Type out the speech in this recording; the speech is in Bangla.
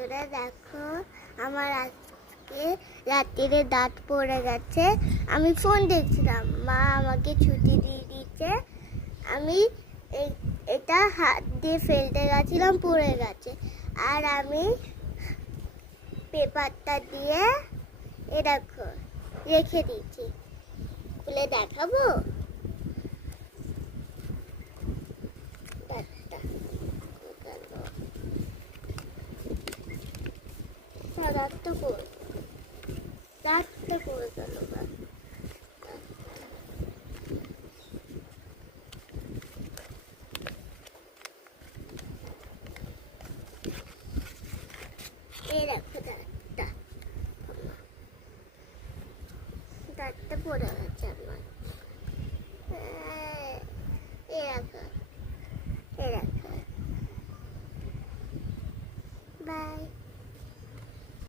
তোরা দেখো আমার আজকে রাত্রিরে দাঁত পড়ে গেছে। আমি ফোন দেখছিলাম, মা আমাকে ছুটি দিয়ে দিয়েছে। আমি এটা হাত দিয়ে ফেলতে গেছিলাম, পড়ে গেছে। আর আমি পেপারটা দিয়ে এ দেখো রেখে দিয়েছি। খুলে দেখাবো দাঁতটা। দাঁতটা করে গেল।